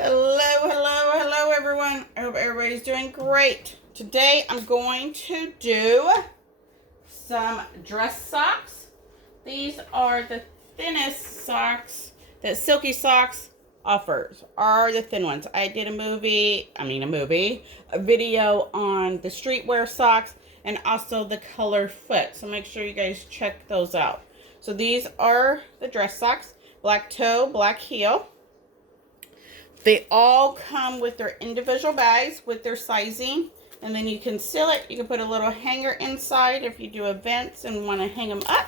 Hello everyone. I hope everybody's doing great. Today I'm going to do some dress socks. These are the thinnest socks that Silky Socks offers, are the thin ones. I did a video on the streetwear socks and also the color foot. So make sure you guys check those out. So these are the dress socks, black toe, black heel. They all come with their individual bags with their sizing, and then you can seal it. You can put a little hanger inside if you do events and want to hang them up.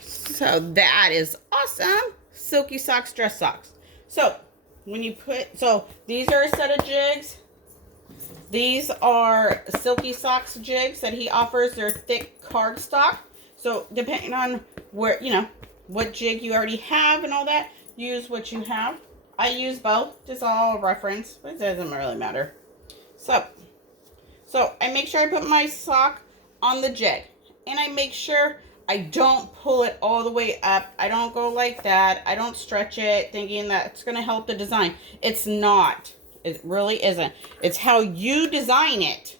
So that is awesome. Silky Socks dress socks. So when you these are a set of jigs. These are Silky Socks jigs that he offers. They're thick cardstock. So depending on where, what jig you already have and all that, use what you have. I use both, just all reference, but it doesn't really matter. So I make sure I put my sock on the jig, and I make sure I don't pull it all the way up. I don't go like that. I don't stretch it thinking that it's going to help the design. It's not. It really isn't. It's how you design it.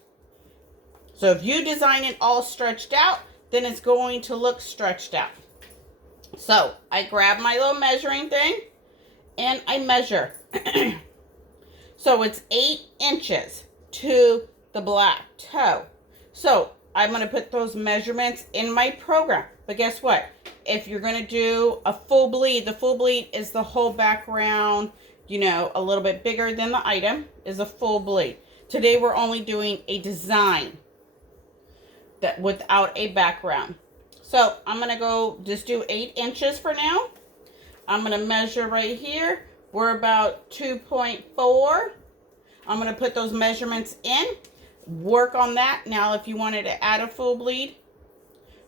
So if you design it all stretched out, then it's going to look stretched out. So I grab my little measuring thing, and I measure. So it's 8 inches to the black toe. So I'm going to put those measurements in my program. But guess what? If you're going to do a full bleed, the full bleed is the whole background, a little bit bigger than the item, is a full bleed. Today we're only doing a design that without a background. So I'm going to go just do 8 inches for now. I'm going to measure right here. We're about 2.4. I'm going to put those measurements in. Work on that. Now, if you wanted to add a full bleed,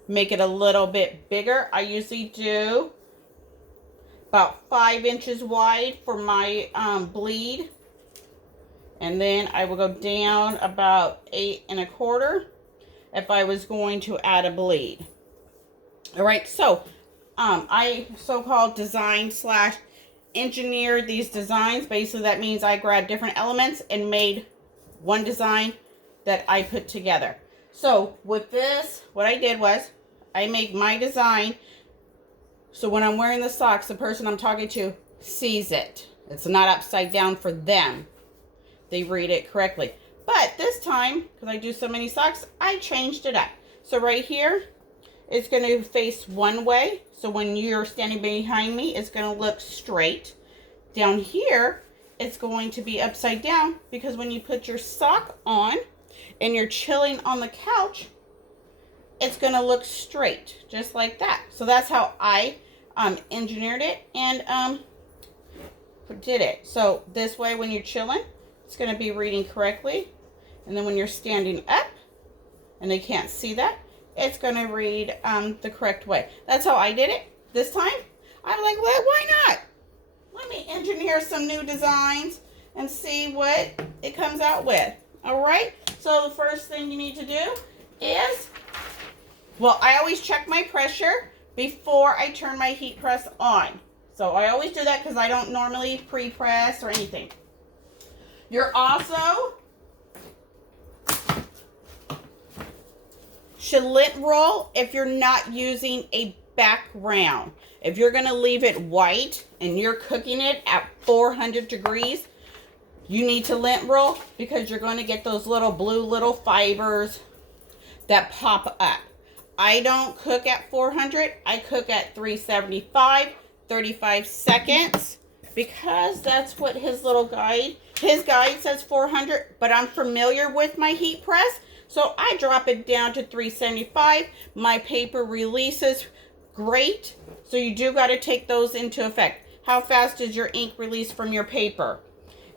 make it a little bit bigger. I usually do about 5 inches wide for my bleed. And then I will go down about 8 1/4 if I was going to add a bleed. All right, so I so-called design / engineered these designs. Basically, that means I grabbed different elements and made one design that I put together. So with this, what I did was I made my design so when I'm wearing the socks, the person I'm talking to sees it. It's not upside down for them. They read it correctly. But this time, because I do so many socks, I changed it up. So right here, it's going to face one way. So when you're standing behind me, it's going to look straight. Down here, it's going to be upside down because when you put your sock on and you're chilling on the couch, it's going to look straight, just like that. So that's how I engineered it and did it. So this way, when you're chilling, it's going to be reading correctly. And then when you're standing up and they can't see that, it's going to read the correct way. That's how I did it this time. I'm like, well, why not? Let me engineer some new designs and see what it comes out with. All right. So the first thing you need to do is, I always check my pressure before I turn my heat press on. So I always do that because I don't normally pre-press or anything. You're also should lint roll if you're not using a background. If you're going to leave it white and you're cooking it at 400 degrees, you need to lint roll because you're going to get those blue little fibers that pop up. I don't cook at 400. I cook at 375, 35 seconds, because that's what his guide says 400, but I'm familiar with my heat press. So I drop it down to 375. My paper releases great. So you do got to take those into effect. How fast does your ink release from your paper?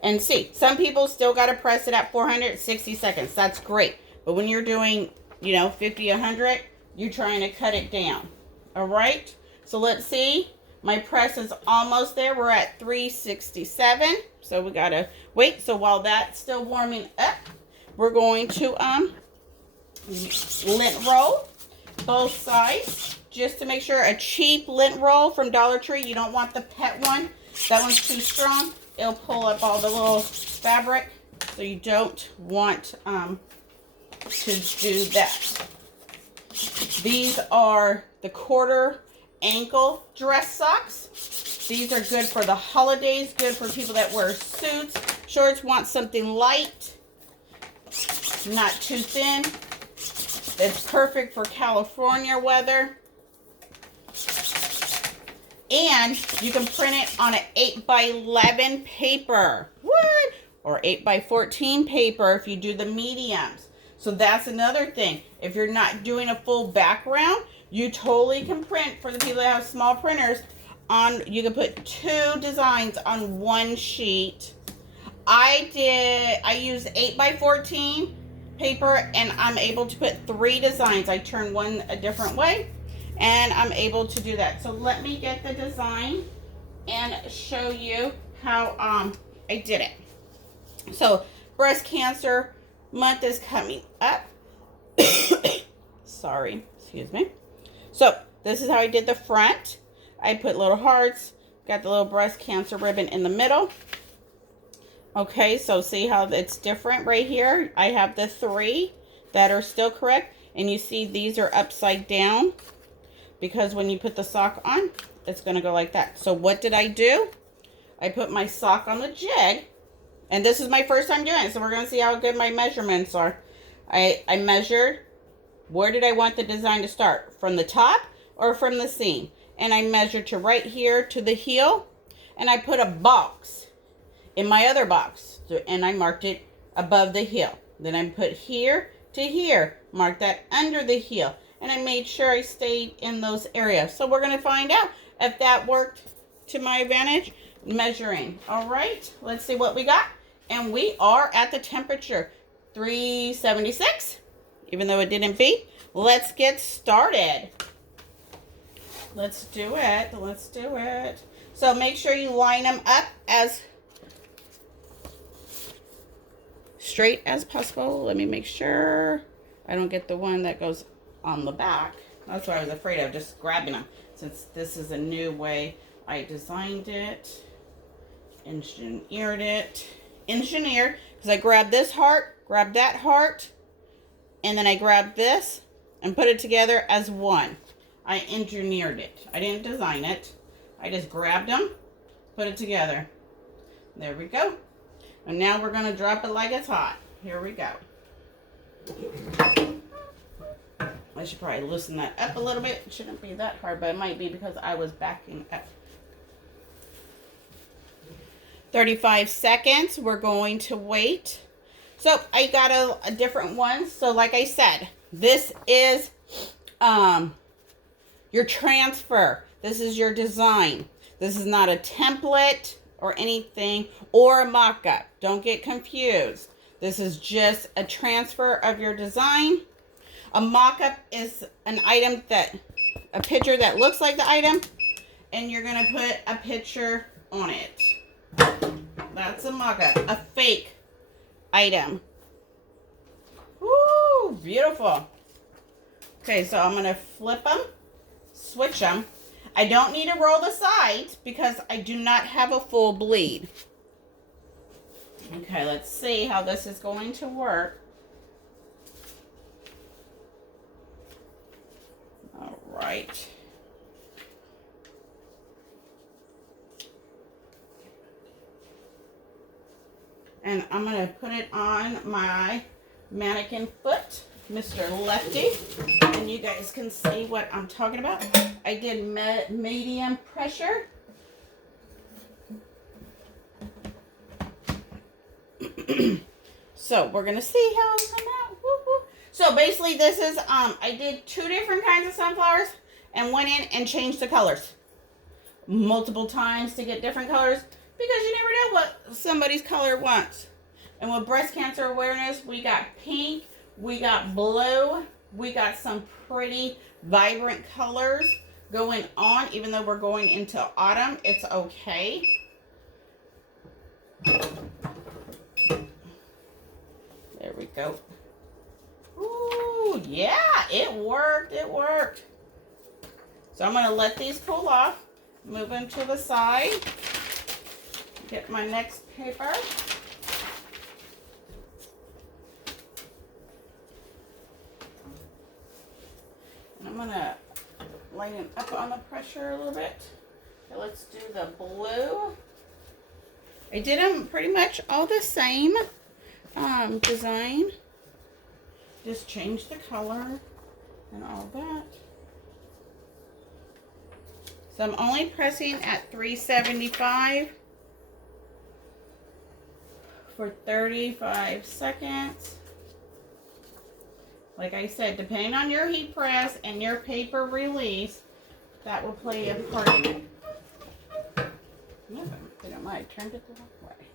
And see, some people still got to press it at 460 seconds. That's great. But when you're doing, 50, 100, you're trying to cut it down. All right. So let's see. My press is almost there. We're at 367. So we got to wait. So while that's still warming up, we're going to lint roll both sides just to make sure. A cheap lint roll from Dollar Tree. You don't want the pet one. That one's too strong. it'll pull up all the little fabric. So you don't want to do that. These are the quarter ankle dress socks. These are good for the holidays, good for people that wear suits. Shorts, want something light, not too thin. It's perfect for California weather. And you can print it on an 8x11 paper. What? Or 8x14 paper if you do the mediums. So that's another thing. If you're not doing a full background, you totally can print, for the people that have small printers, you can put 2 designs on one sheet. I used 8x14 paper, and I'm able to put 3 designs. I turn one a different way, and I'm able to do that. So let me get the design and show you how I did it. So breast cancer month is coming up. Sorry, excuse me. So this is how I did the front. I put little hearts, got the little breast cancer ribbon in the middle. Okay, so see how it's different right here? I have the 3 that are still correct, and you see these are upside down because when you put the sock on, it's going to go like that. So what did I do? I put my sock on the jig, and this is my first time doing it, so we're going to see how good my measurements are. I measured, where did I want the design to start? From the top or from the seam? And I measured to right here to the heel, and I put a box in my other box, and I marked it above the heel. Then I put here to here, mark that under the heel, and I made sure I stayed in those areas. So we're going to find out if that worked to my advantage measuring. All right, let's see what we got. And we are at the temperature 376, even though it didn't beep. Let's get started. Let's do it. Let's do it. So make sure you line them up as straight as possible. Let me make sure I don't get the one that goes on the back. That's what I was afraid of, just grabbing them, since this is a new way I designed it, engineered because I grabbed this heart, grabbed that heart, and then I grabbed this and put it together as one. I engineered it. I didn't design it. I just grabbed them, put it together. There we go. And now we're going to drop it like it's hot. Here we go. I should probably loosen that up a little bit. It shouldn't be that hard, but it might be because I was backing up. 35 seconds. We're going to wait. So I got a different one. So like I said, this is your transfer. This is your design. This is not a template or anything, or a mock-up. Don't get confused. This is just a transfer of your design. A mock-up is an item a picture that looks like the item, and you're gonna put a picture on it. That's a mock-up, a fake item. Woo, beautiful. Okay, so I'm gonna flip them, switch them. I don't need to roll the sides because I do not have a full bleed. Okay, let's see how this is going to work. All right. And I'm going to put it on my mannequin foot, Mr. Lefty, and you guys can see what I'm talking about. I did medium pressure. So we're gonna see how it comes out. Woo, woo. So basically, this is I did 2 different kinds of sunflowers and went in and changed the colors multiple times to get different colors, because you never know what somebody's color wants. And with breast cancer awareness, we got pink, we got blue, we got some pretty vibrant colors going on. Even though we're going into autumn, it's okay. There we go. Ooh, yeah, it worked. It worked. So I'm going to let these cool off. Move them to the side. Get my next paper. And I'm gonna lighten up on the pressure a little bit. Okay, let's do the blue. I did them pretty much all the same design. Just change the color and all that. So I'm only pressing at 375 for 35 seconds. Like I said, depending on your heat press and your paper release, that will play a part in it. I don't mind. I turned it the wrong way.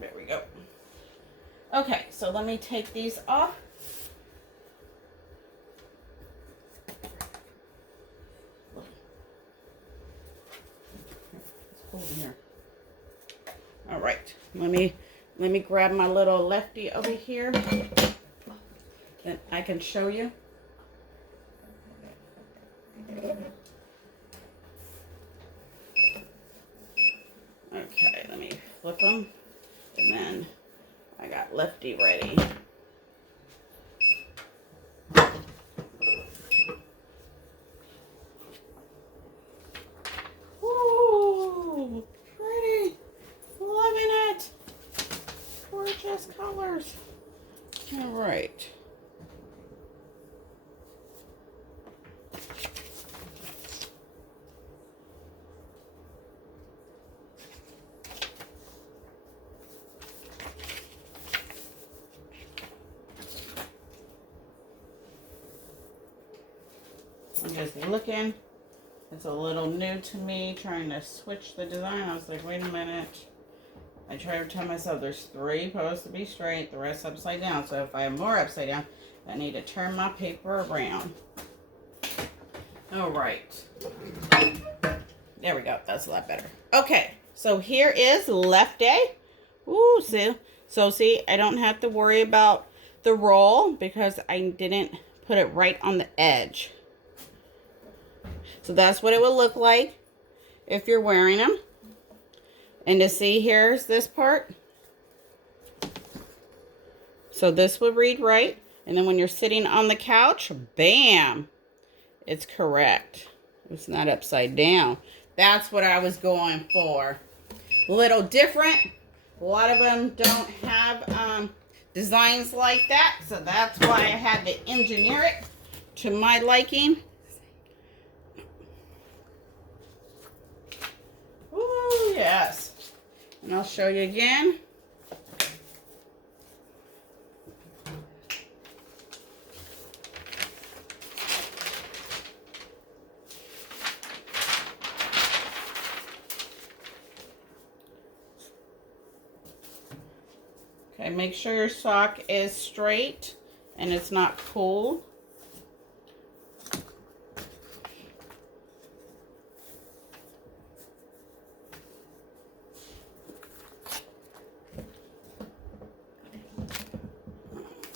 There we go. Okay, so let me take these off. It's cold in here. All right, let me grab my little lefty over here. Then I can show you. Okay, let me flip them, and then I got lefty ready. Ooh, pretty. Loving it. Gorgeous colors. All right. I'm just looking. It's a little new to me, trying to switch the design. I was like, wait a minute. I try to tell myself there's 3 supposed to be straight, the rest upside down. So if I have more upside down, I need to turn my paper around. All right. There we go. That's a lot better. Okay. So here is lefty. Ooh, see? So see, I don't have to worry about the roll because I didn't put it right on the edge. So that's what it would look like if you're wearing them. And to see, here's this part. So this would read right. And then when you're sitting on the couch, bam, it's correct. It's not upside down. That's what I was going for. A little different. A lot of them don't have designs like that. So that's why I had to engineer it to my liking. Ooh, yes. And I'll show you again. Okay, make sure your sock is straight and it's not pulled.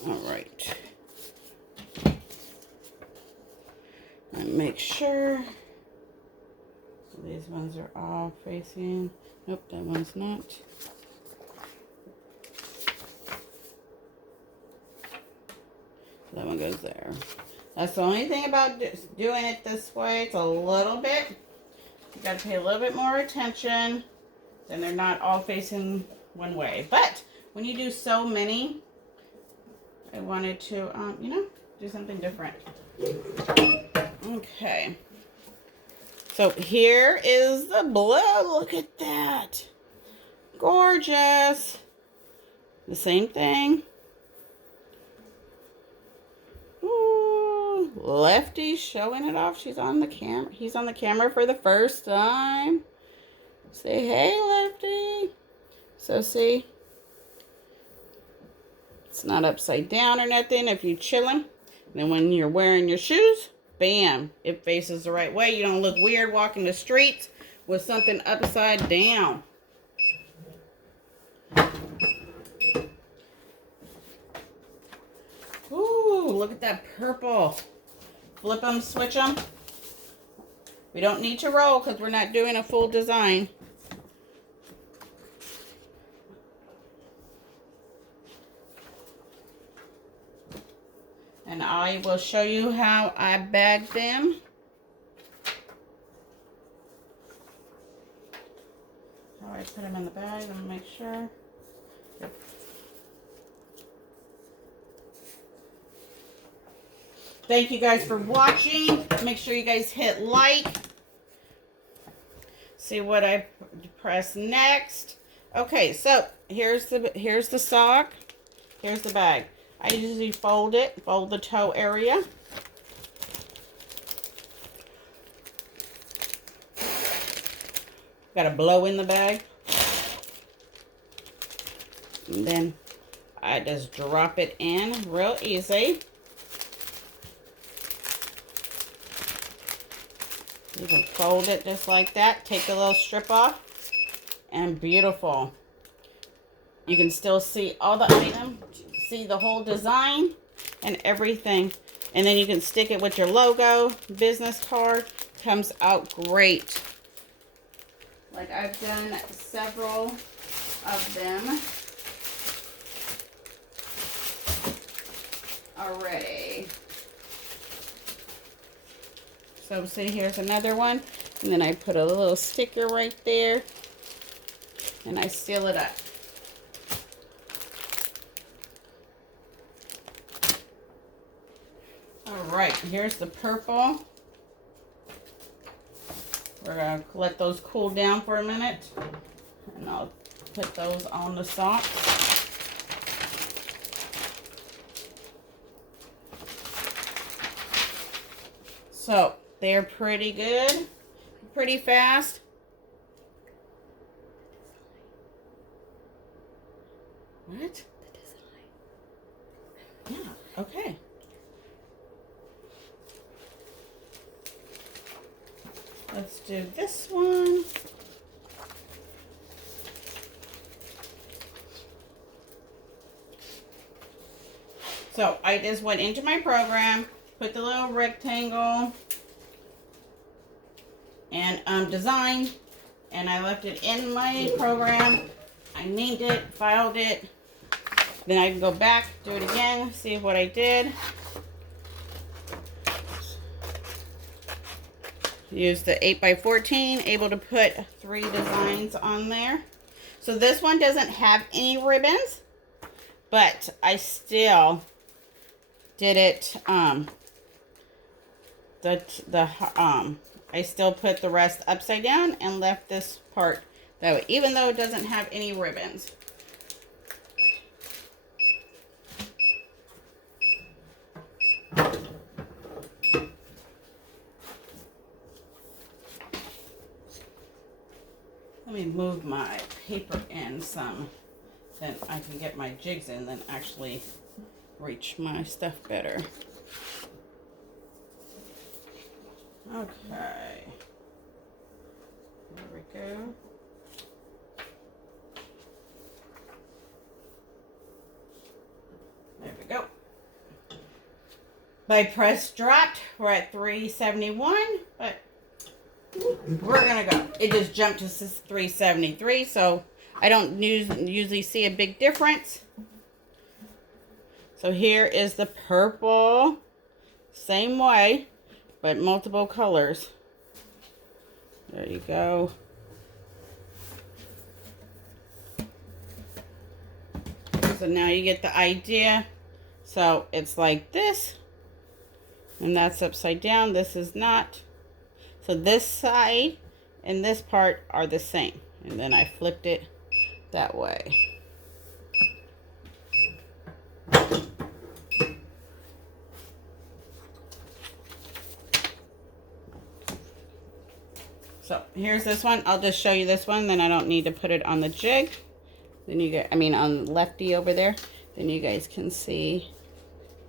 All right. And make sure these ones are all facing. Nope, that one's not. That one goes there. That's the only thing about doing it this way. It's a little bit. You got to pay a little bit more attention. Then they're not all facing one way. But when you do so many, I wanted to, you know, do something different. Okay. So here is the blue. Look at that. Gorgeous. The same thing. Ooh, Lefty showing it off. She's on the camera. He's on the camera for the first time. Say, hey, Lefty. So see, it's not upside down or nothing if you chilling. Then when you're wearing your shoes, bam, it faces the right way. You don't look weird walking the streets with something upside down. Ooh, look at that purple. Flip them, switch them. We don't need to roll because we're not doing a full design. And I will show you how I bag them. How I put them in the bag. Let me make sure. Yep. Thank you guys for watching. Make sure you guys hit like. See what I press next. Okay, so here's the sock. Here's the bag. I usually fold the toe area. Got to blow in the bag. And then I just drop it in real easy. You can fold it just like that. Take the little strip off. And beautiful. You can still see all the items. See the whole design and everything. And then you can stick it with your logo, business card. Comes out great. Like I've done several of them already. So see, here's another one. And then I put a little sticker right there. And I seal it up. Alright, here's the purple. We're going to let those cool down for a minute. And I'll put those on the socks. So, they're pretty good. Pretty fast. What? The design. Yeah, okay. Let's do this one. So I just went into my program, put the little rectangle and design, and I left it in my program. I named it, filed it. Then I can go back, do it again, see what I did. Use the 8x14, able to put 3 designs on there. So this one doesn't have any ribbons, but I still did it, I still put the rest upside down and left this part that way, even though it doesn't have any ribbons. Let me move my paper in some, then I can get my jigs in, then actually reach my stuff better. Okay. There we go. There we go. My press dropped. We're at 371, but we're gonna go. It just jumped to 373, so I don't usually see a big difference. So here is the purple, same way, but multiple colors. There you go. So now you get the idea. So it's like this, and that's upside down. This is not. So this side and this part are the same. And then I flipped it that way. So here's this one. I'll just show you this one. Then I don't need to put it on the jig. Then you get, on lefty over there. Then you guys can see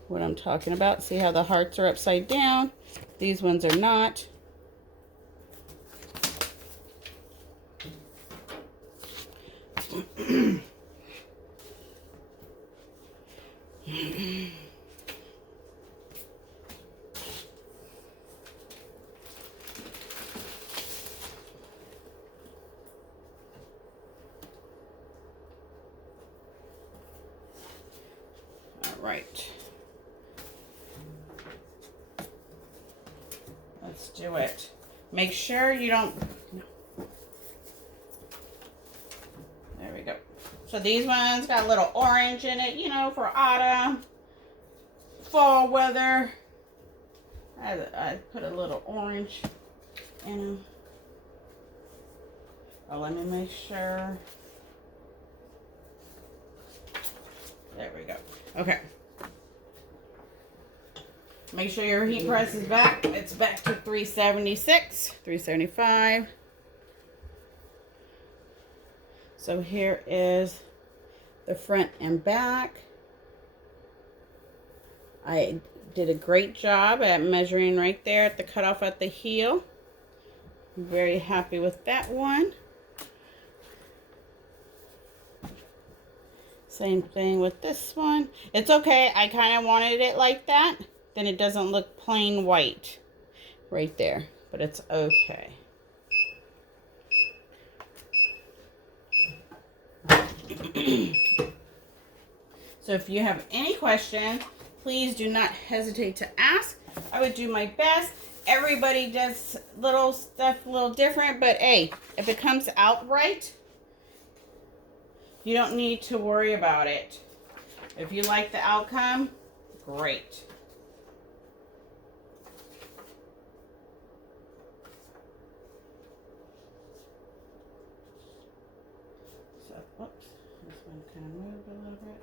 what I'm talking about. See how the hearts are upside down. These ones are not. All right. Let's do it. Make sure you don't... There we go. So these ones got a little orange in it, you know, for autumn, fall weather. I put a little orange in them. Oh, let me make sure. There we go. Okay. Make sure your heat press is back. It's back to 376, 375. So here is the front and back. I did a great job at measuring right there at the cutoff at the heel. I'm very happy with that one. Same thing with this one. It's okay. I kind of wanted it like that. Then it doesn't look plain white right there. But it's okay. So if you have any questions, please do not hesitate to ask. I would do my best. Everybody does little stuff a little different, but hey, if it comes out right, you don't need to worry about it. If you like the outcome, great. So, oops, this one kind of moved a little bit.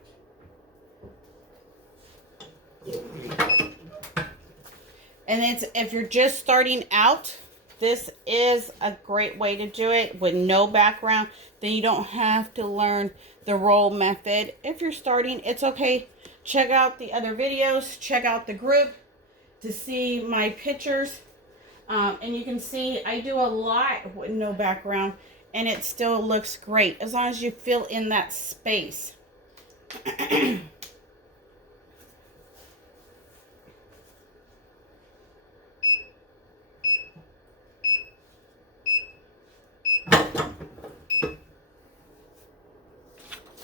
And it's, if you're just starting out, this is a great way to do it with no background. Then you don't have to learn the roll method. If you're starting, it's okay. Check out the other videos. Check out the group to see my pictures. And you can see I do a lot with no background. And it still looks great. As long as you fill in that space.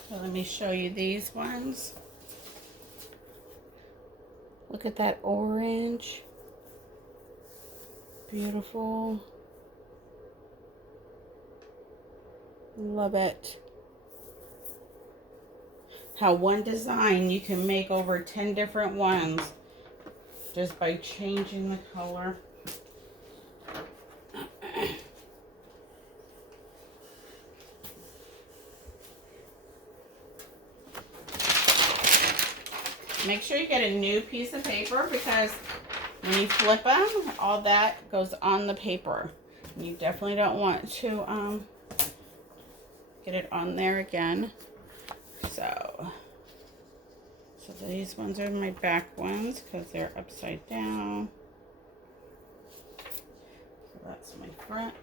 So let me show you these ones. Look at that orange. Beautiful. Love it. How one design you can make over 10 different ones just by changing the color. Make sure you get a new piece of paper because when you flip them, all that goes on the paper. You definitely don't want to get it on there again. So these ones are my back ones because they're upside down. So that's my front.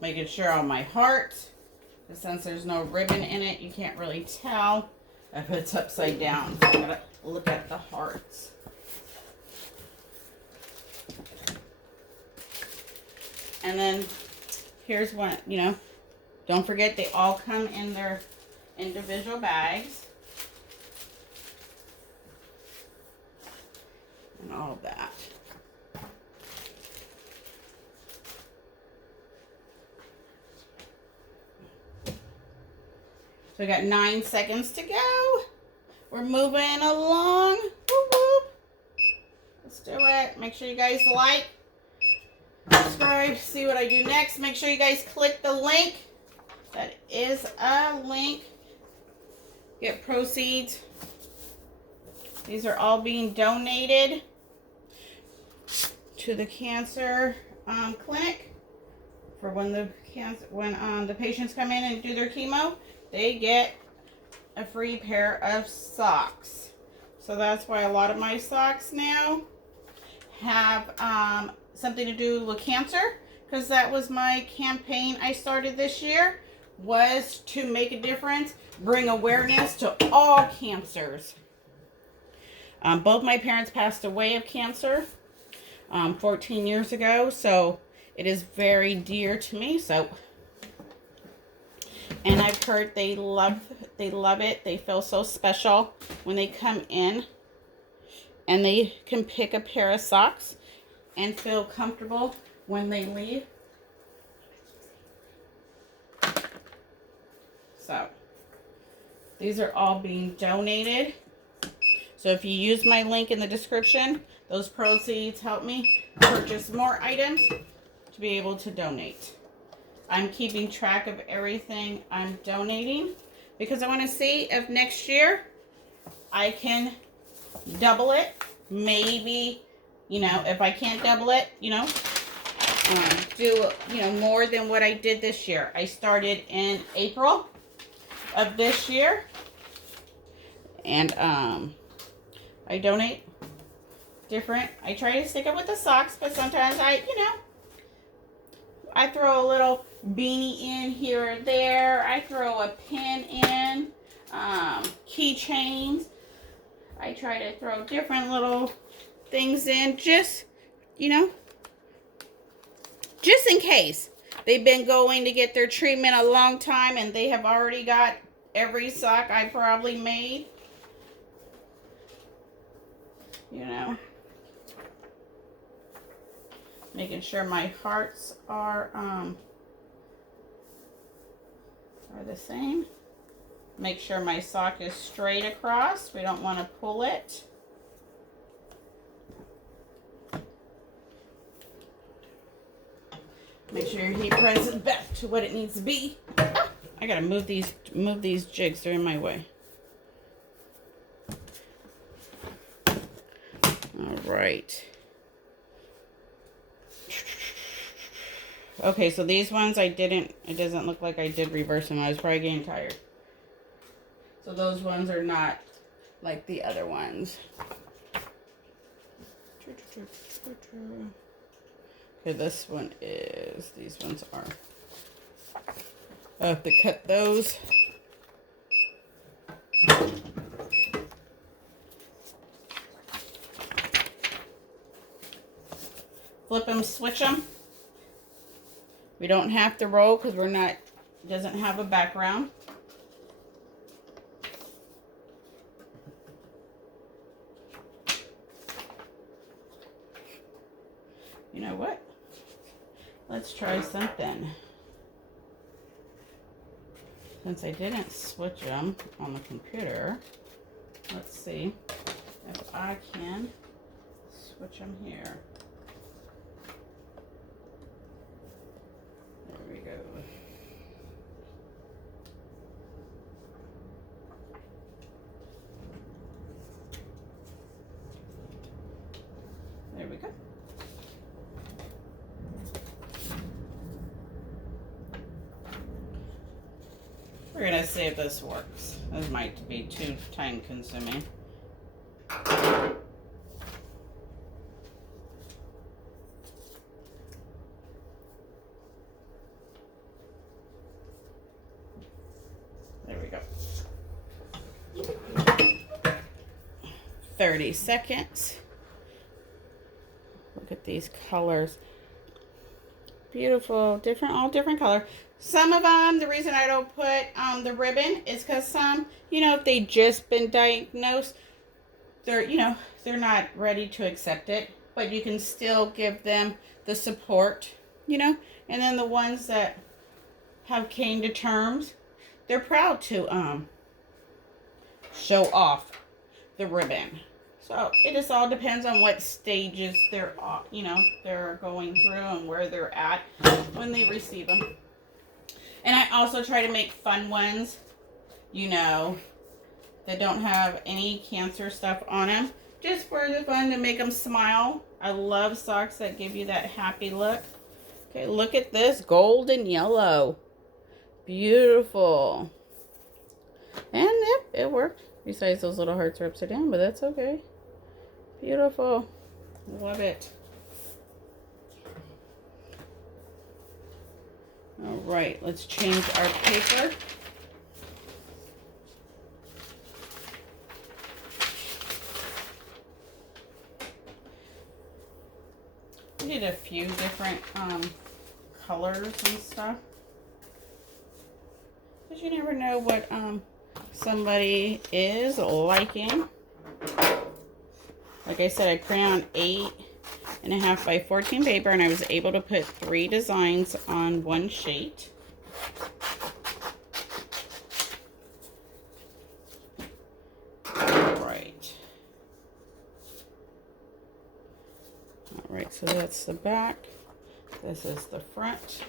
Making sure on my heart, since there's no ribbon in it, you can't really tell if it's upside down. So I gotta look at the hearts. And then here's one, you know, don't forget they all come in their individual bags. And all of that. So we got 9 seconds to go. We're moving along. Whoop, whoop. Let's do it. Make sure you guys like, subscribe, see what I do next. Make sure you guys click the link. That is a link. Get proceeds. These are all being donated to the cancer clinic for when the patients come in and do their chemo. They get a free pair of socks. So that's why a lot of my socks now have something to do with cancer, because that was my campaign I started this year, was to make a difference, bring awareness to all cancers. Both my parents passed away of cancer 14 years ago, so It is very dear to me, so. And I've heard they love it. They feel so special when they come in and they can pick a pair of socks and feel comfortable when they leave. So these are all being donated. So if you use my link in the description, those proceeds help me purchase more items to be able to donate. I'm keeping track of everything I'm donating because I want to see if next year I can double it. Maybe, you know, if I can't double it, you know, do, you know, more than what I did this year. I started in April of this year, and I donate different. I try to stick it with the socks, but sometimes I throw a little beanie in here or there. I throw a pin in, keychains. I try to throw different little things in, just, you know, just in case. They've been going to get their treatment a long time and they have already got every sock I probably made. You know. Making sure my hearts are the same. Make sure my sock is straight across. We don't want to pull it. Make sure your heat press is back to what it needs to be. Ah, I gotta move these jigs. They're in my way. All right. Okay, so these ones it doesn't look like I did reverse them. I was probably getting tired. So those ones are not like the other ones. Okay, this one is, these ones are. I have to cut those. Flip them, switch them. We don't have to roll because doesn't have a background. You know what? Let's try something. Since I didn't switch them on the computer, let's see if I can switch them here. There we go. There we go. We're gonna see if this works. This might be too time consuming. There we go. 30 seconds. Look at these colors. Beautiful, all different color. Some of them, the reason I don't put the ribbon is because some, you know, if they just been diagnosed, they're not ready to accept it, but you can still give them the support, you know. And then the ones that have came to terms, they're proud to show off the ribbon. So it just all depends on what stages they're going through and where they're at when they receive them. And I also try to make fun ones, you know, that don't have any cancer stuff on them, just for the fun to make them smile. I love socks that give you that happy look. Okay, look at this, gold and yellow. Beautiful. And yep, it worked. Besides those little hearts are upside down, but that's okay. Beautiful. Love it. All right, let's change our paper. We did a few different colors and stuff. Because you never know what somebody is liking. Like I said, I printed on 8.5 by 14 paper, and I was able to put 3 designs on one sheet. Alright, so that's the back. This is the front.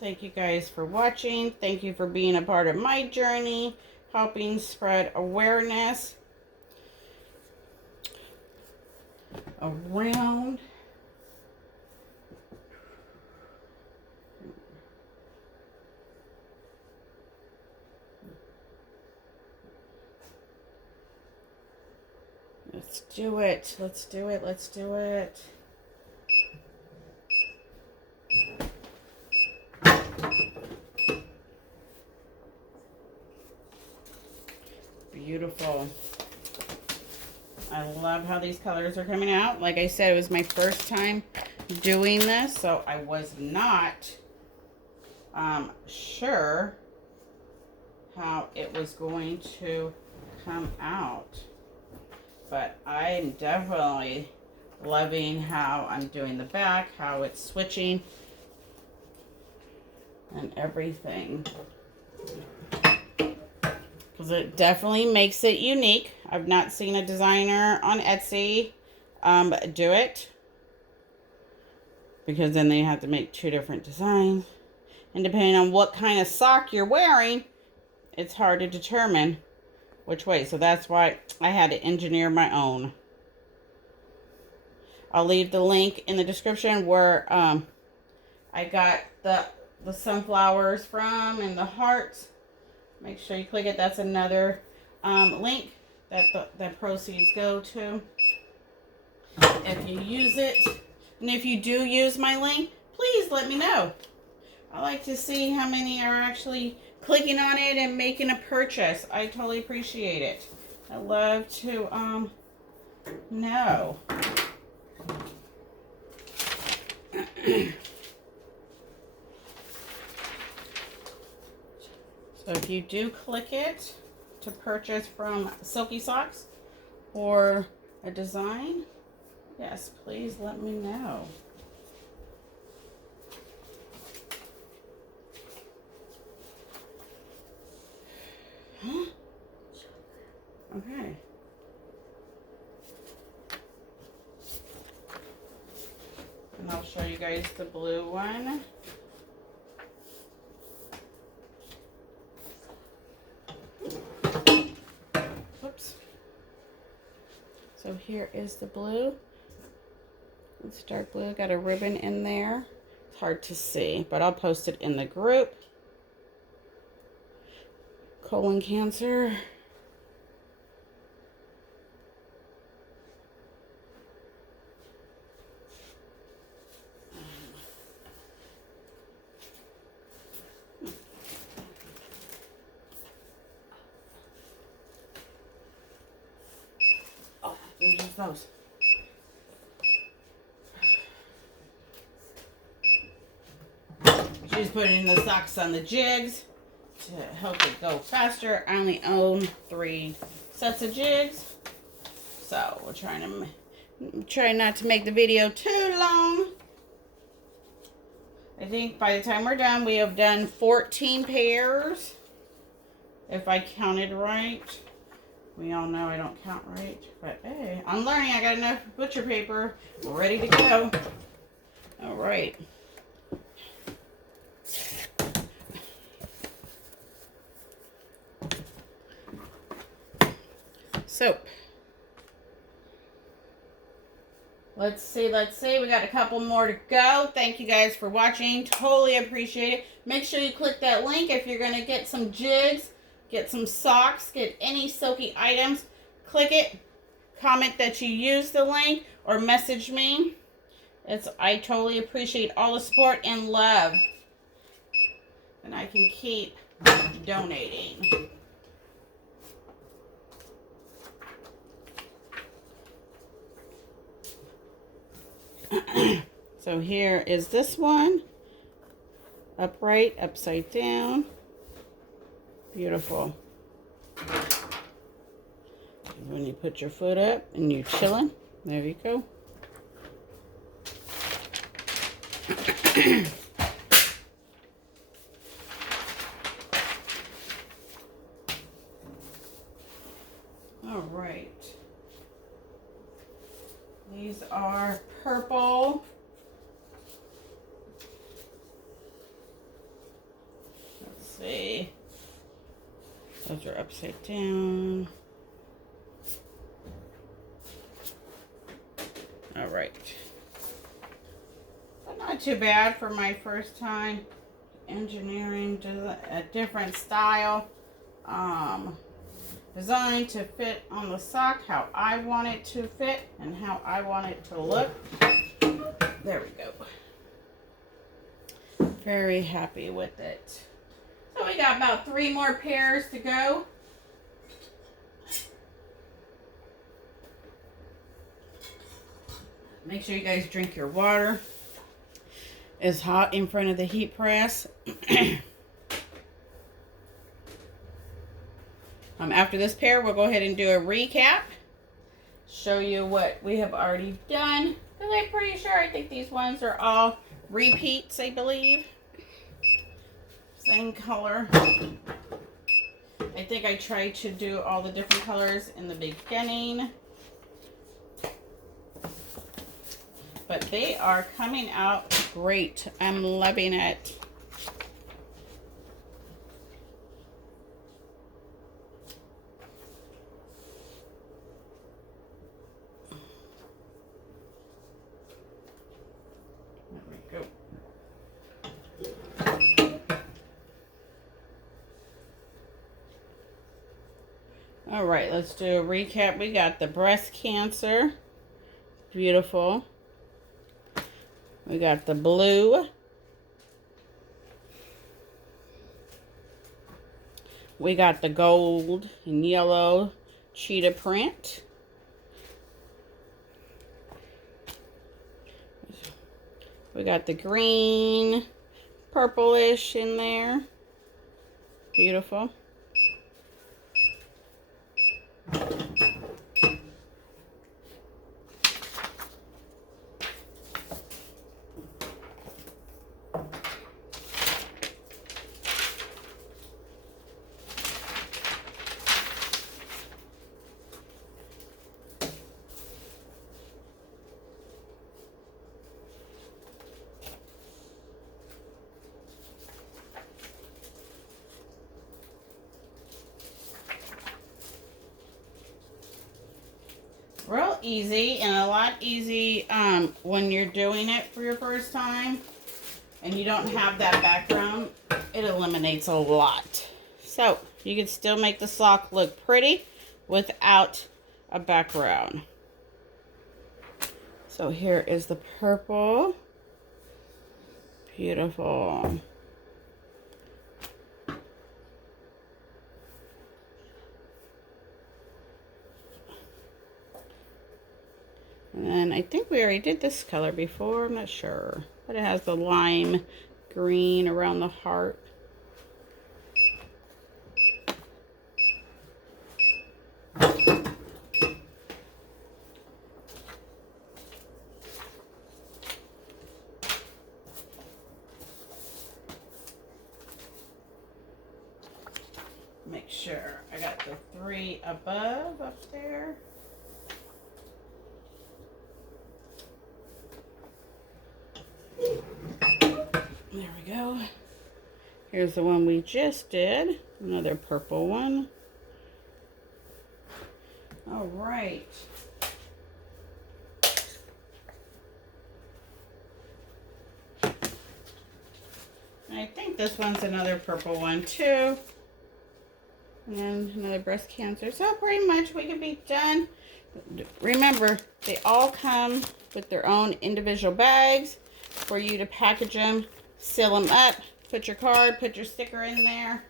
Thank you guys for watching. Thank you for being a part of my journey, helping spread awareness around let's do it. Let's do it. Let's do it. Beautiful. I love how these colors are coming out. Like I said, it was my first time doing this, so I was not sure how it was going to come out. But I'm definitely loving how I'm doing the back, how it's switching, and everything. Because it definitely makes it unique. I've not seen a designer on Etsy do it. Because then they have to make 2 different designs. And depending on what kind of sock you're wearing, it's hard to determine which way. So that's why I had to engineer my own. I'll leave the link in the description where I got the sunflowers from and the hearts. Make sure you click it. That's another link that the proceeds go to. If you use it, and if you do use my link, please let me know. I like to see how many are actually clicking on it and making a purchase. I totally appreciate it. I love to know. So if you do click it to purchase from Silky Socks or a design, yes, please let me know. Okay. And I'll show you guys the blue one. Whoops. So here is the blue. It's dark blue. Got a ribbon in there. It's hard to see, but I'll post it in the group. Colon cancer. Oh, there's just those. She's putting the socks on the jigs to help it go faster. I only own 3 sets of jigs, so we're trying not to make the video too long. I think by the time we're done, we have done 14 pairs, if I counted right. We all know I don't count right, but hey, I'm learning. I got enough butcher paper. We're ready to go. All right. So, let's see. We got a couple more to go. Thank you guys for watching. Totally appreciate it. Make sure you click that link if you're going to get some jigs, get some socks, get any Silky items. Click it. Comment that you use the link or message me. I totally appreciate all the support and love. and I can keep donating. So here is this one. Upright, upside down. Beautiful. When you put your foot up and you're chilling, there you go. All right. These are purple. Let's see. Those are upside down. All right. But not too bad for my first time engineering a different style. Designed to fit on the sock how I want it to fit and how I want it to look. There we go. Very happy with it. So we got about 3 more pairs to go. Make sure you guys drink your water. It's hot in front of the heat press. After this pair, we'll go ahead and do a recap. Show you what we have already done. Because I'm pretty sure, I think these ones are all repeats, I believe. Same color. I think I tried to do all the different colors in the beginning. But they are coming out great. I'm loving it. All right, let's do a recap. We got the breast cancer. Beautiful. We got the blue. We got the gold and yellow cheetah print. We got the green, purplish in there. Beautiful. Real easy, and a lot easy when you're doing it for your first time and you don't have that background. It eliminates a lot. So you can still make the sock look pretty without a background. So here is the purple. Beautiful. And I think we already did this color before, I'm not sure. But it has the lime green around the heart. Make sure I got the 3 above up there. There we go. Here's the one we just did. Another purple one. All right. I think this one's another purple one too. And another breast cancer. So pretty much we can be done. Remember, they all come with their own individual bags for you to package them, seal them up, Put your card, put your sticker in there.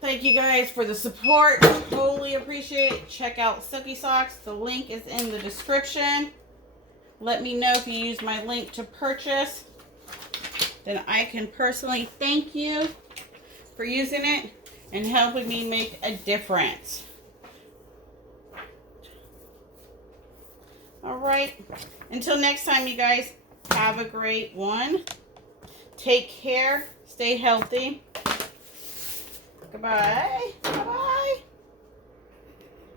Thank you guys for the support. Totally appreciate it. Check out Silky Socks. The link is in the description. Let me know if you use my link to purchase. Then I can personally thank you for using it and helping me make a difference. All right. Until next time, you guys, have a great one. Take care. Stay healthy. Goodbye.